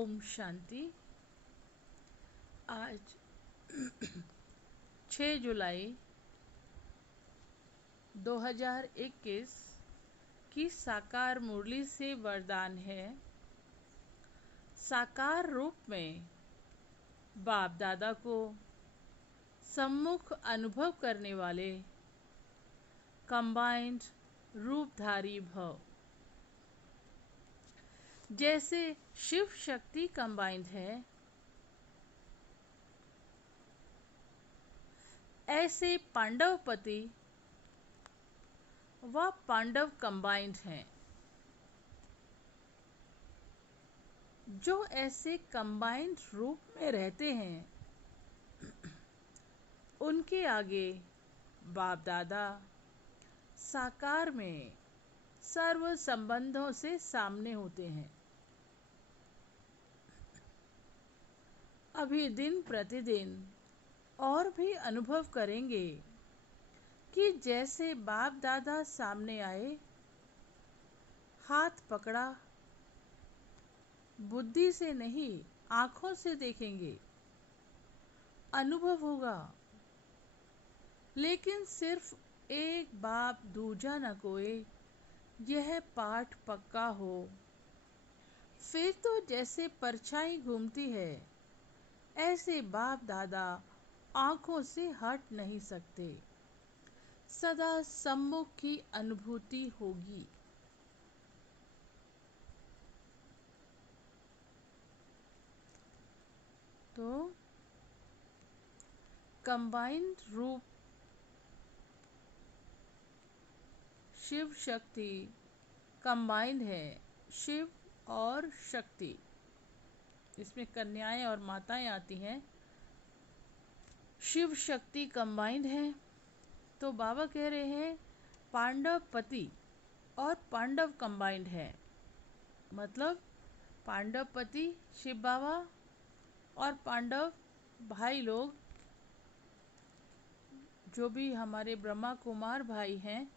ओम शांति। आज 6 जुलाई 2021 की साकार मुरली से वरदान है। साकार रूप में बाप दादा को सम्मुख अनुभव करने वाले कंबाइंड रूपधारी भव। जैसे शिव शक्ति कंबाइंड है, ऐसे पांडवपति व पांडव कंबाइंड हैं। जो ऐसे कंबाइंड रूप में रहते हैं, उनके आगे बाप दादा साकार में सर्व संबंधों से सामने होते हैं। अभी दिन प्रतिदिन और भी अनुभव करेंगे कि जैसे बाप दादा सामने आए, हाथ पकड़ा, बुद्धि से नहीं आंखों से देखेंगे, अनुभव होगा। लेकिन सिर्फ एक बाप दूजा न कोई, यह पाठ पक्का हो। फिर तो जैसे परछाई घूमती है, ऐसे बाप दादा आंखों से हट नहीं सकते। सदा सम्मुख की अनुभूति होगी। तो कंबाइंड रूप शिव शक्ति कंबाइंड है। शिव और शक्ति, इसमें कन्याएं और माताएं आती हैं। शिव शक्ति कंबाइंड है। तो बाबा कह रहे हैं पांडव पति और पांडव कंबाइंड है। मतलब पांडव पति शिव बाबा और पांडव भाई लोग, जो भी हमारे ब्रह्मा कुमार भाई हैं,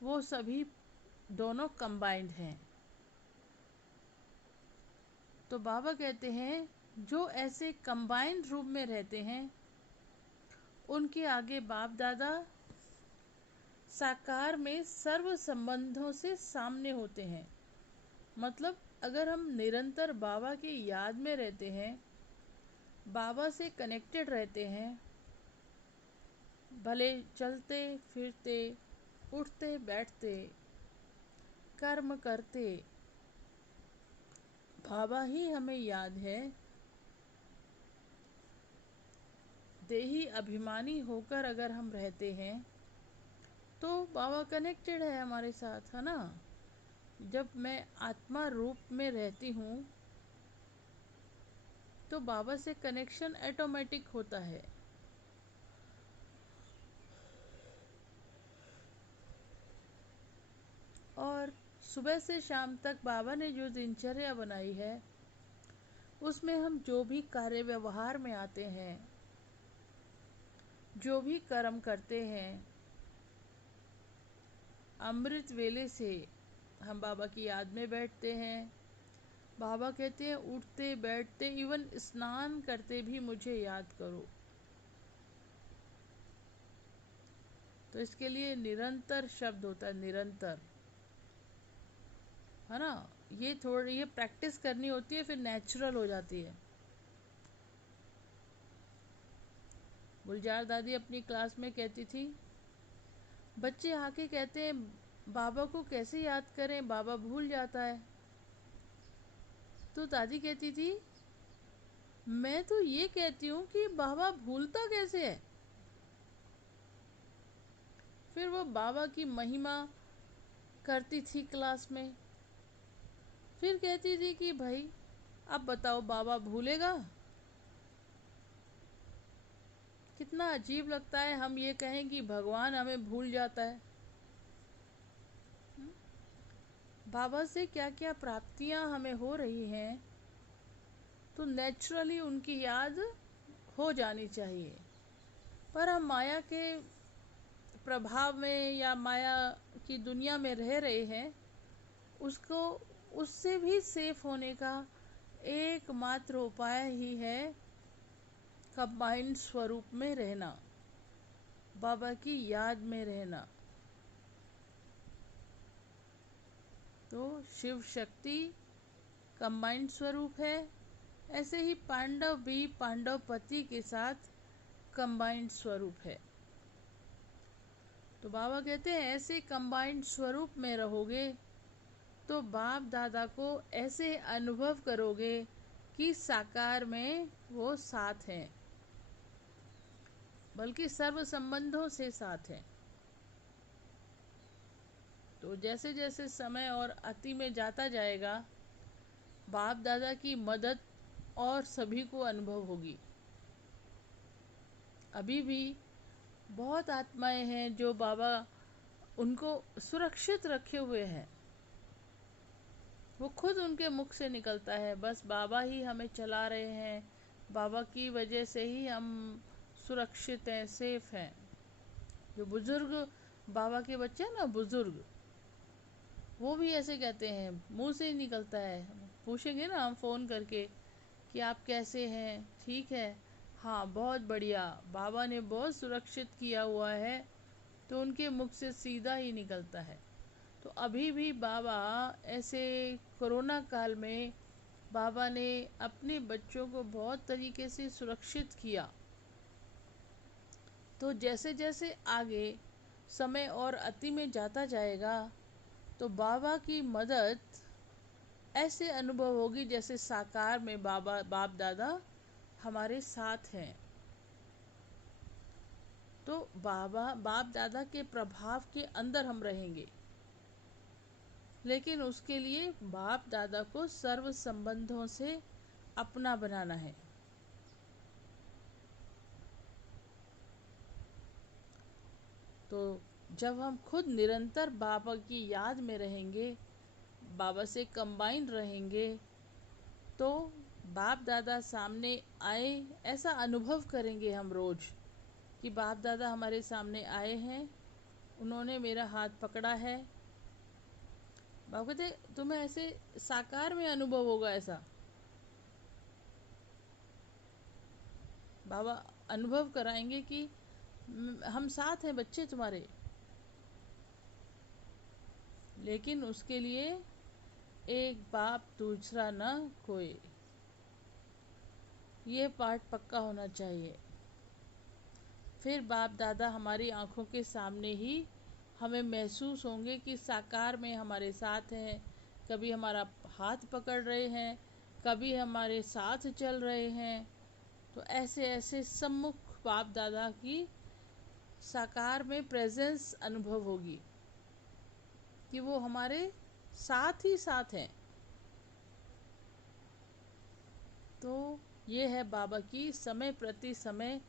वो सभी दोनों कंबाइंड हैं। तो बाबा कहते हैं जो ऐसे कंबाइंड रूप में रहते हैं, उनके आगे बाप दादा साकार में सर्व संबंधों से सामने होते हैं। मतलब अगर हम निरंतर बाबा की याद में रहते हैं, बाबा से कनेक्टेड रहते हैं, भले चलते फिरते, उठते बैठते, कर्म करते, बाबा ही हमें याद है। देही अभिमानी होकर अगर हम रहते हैं, तो बाबा कनेक्टेड है हमारे साथ, है ना। जब मैं आत्मा रूप में रहती हूँ, तो बाबा से कनेक्शन ऑटोमेटिक होता है। और सुबह से शाम तक बाबा ने जो दिनचर्या बनाई है, उसमें हम जो भी कार्य व्यवहार में आते हैं, जो भी कर्म करते हैं, अमृत वेले से हम बाबा की याद में बैठते हैं। बाबा कहते हैं उठते बैठते, इवन स्नान करते भी मुझे याद करो। तो इसके लिए निरंतर शब्द होता है, निरंतर, है ना। ये प्रैक्टिस करनी होती है, फिर नेचुरल हो जाती है। गुलजार दादी अपनी क्लास में कहती थी, बच्चे आके कहते हैं बाबा को कैसे याद करें, बाबा भूल जाता है। तो दादी कहती थी, मैं तो ये कहती हूँ कि बाबा भूलता कैसे है। फिर वो बाबा की महिमा करती थी क्लास में। फिर कहती थी कि भाई अब बताओ बाबा भूलेगा? कितना अजीब लगता है हम ये कहें कि भगवान हमें भूल जाता है। बाबा से क्या क्या प्राप्तियां हमें हो रही हैं, तो नेचुरली उनकी याद हो जानी चाहिए। पर हम माया के प्रभाव में या माया की दुनिया में रह रहे हैं, उसको उससे भी सेफ होने का एकमात्र उपाय ही है कंबाइंड स्वरूप में रहना, बाबा की याद में रहना। तो शिव शक्ति कंबाइंड स्वरूप है, ऐसे ही पांडव भी पांडव पति के साथ कंबाइंड स्वरूप है। तो बाबा कहते हैं ऐसे कंबाइंड स्वरूप में रहोगे तो बाप दादा को ऐसे अनुभव करोगे कि साकार में वो साथ हैं, बल्कि सर्व संबंधों से साथ हैं। तो जैसे जैसे समय और अति में जाता जाएगा, बाप दादा की मदद और सभी को अनुभव होगी। अभी भी बहुत आत्माएं हैं जो बाबा उनको सुरक्षित रखे हुए हैं। वो खुद उनके मुख से निकलता है, बस बाबा ही हमें चला रहे हैं, बाबा की वजह से ही हम सुरक्षित हैं, सेफ हैं। जो बुजुर्ग बाबा के बच्चे हैं ना, बुजुर्ग, वो भी ऐसे कहते हैं, मुंह से ही निकलता है। पूछेंगे ना हम फ़ोन करके कि आप कैसे हैं, ठीक है, हाँ बहुत बढ़िया, बाबा ने बहुत सुरक्षित किया हुआ है, तो उनके मुख से सीधा ही निकलता है। तो अभी भी बाबा ऐसे कोरोना काल में बाबा ने अपने बच्चों को बहुत तरीके से सुरक्षित किया। तो जैसे जैसे आगे समय और अति में जाता जाएगा तो बाबा की मदद ऐसे अनुभव होगी जैसे साकार में बाबा बाप दादा हमारे साथ हैं। तो बाबा बाप दादा के प्रभाव के अंदर हम रहेंगे, लेकिन उसके लिए बाप दादा को सर्व संबंधों से अपना बनाना है। तो जब हम खुद निरंतर बाबा की याद में रहेंगे, बाबा से कंबाइंड रहेंगे, तो बाप दादा सामने आए ऐसा अनुभव करेंगे हम रोज कि बाप दादा हमारे सामने आए हैं, उन्होंने मेरा हाथ पकड़ा है। बाबा कहते तुम्हें ऐसे साकार में अनुभव होगा ऐसा। बाबा अनुभव कराएंगे कि हम साथ हैं बच्चे तुम्हारे, लेकिन उसके लिए एक बाप दूसरा न कोई, ये पाठ पक्का होना चाहिए। फिर बाप दादा हमारी आंखों के सामने ही हमें महसूस होंगे कि साकार में हमारे साथ हैं, कभी हमारा हाथ पकड़ रहे हैं, कभी हमारे साथ चल रहे हैं। तो ऐसे ऐसे सम्मुख बाप दादा की साकार में प्रेजेंस अनुभव होगी कि वो हमारे साथ ही साथ हैं। तो ये है बाबा की समय प्रति समय,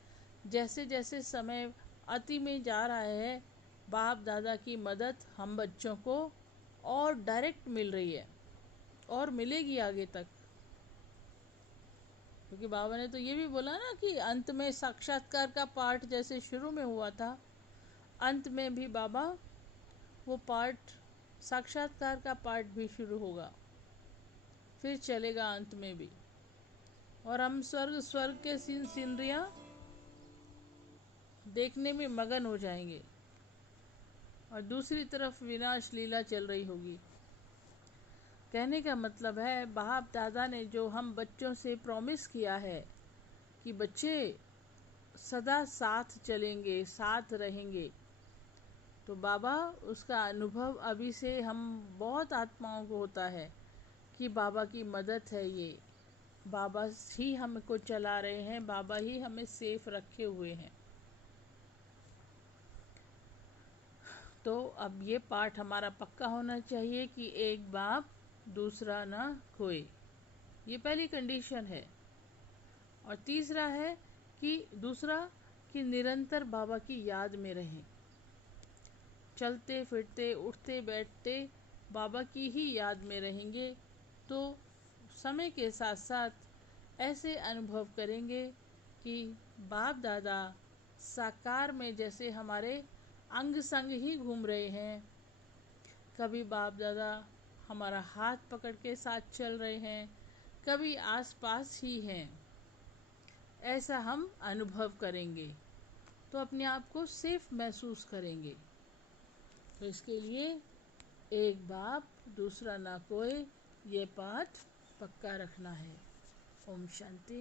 जैसे जैसे समय अति में जा रहा है, बाप दादा की मदद हम बच्चों को और डायरेक्ट मिल रही है और मिलेगी आगे तक। क्योंकि बाबा ने तो ये भी बोला ना कि अंत में साक्षात्कार का पाठ जैसे शुरू में हुआ था, अंत में भी बाबा वो पाठ, साक्षात्कार का पाठ भी शुरू होगा, फिर चलेगा अंत में भी, और हम स्वर्ग के सीनरियाँ देखने में मगन हो जाएंगे और दूसरी तरफ विनाश लीला चल रही होगी। कहने का मतलब है बाप दादा ने जो हम बच्चों से प्रॉमिस किया है कि बच्चे सदा साथ चलेंगे, साथ रहेंगे, तो बाबा उसका अनुभव अभी से हम बहुत आत्माओं को होता है कि बाबा की मदद है, ये बाबा ही हमको चला रहे हैं, बाबा ही हमें सेफ रखे हुए हैं। तो अब ये पाठ हमारा पक्का होना चाहिए कि एक बाप दूसरा ना कोई, ये पहली कंडीशन है। और तीसरा है कि दूसरा कि निरंतर बाबा की याद में रहें, चलते फिरते उठते बैठते बाबा की ही याद में रहेंगे, तो समय के साथ साथ ऐसे अनुभव करेंगे कि बाप दादा साकार में जैसे हमारे अंग संग ही घूम रहे हैं। कभी बाप दादा हमारा हाथ पकड़ के साथ चल रहे हैं, कभी आसपास ही हैं, ऐसा हम अनुभव करेंगे तो अपने आप को सेफ महसूस करेंगे। तो इसके लिए एक बाप दूसरा ना कोई, ये पाठ पक्का रखना है। ओम शांति।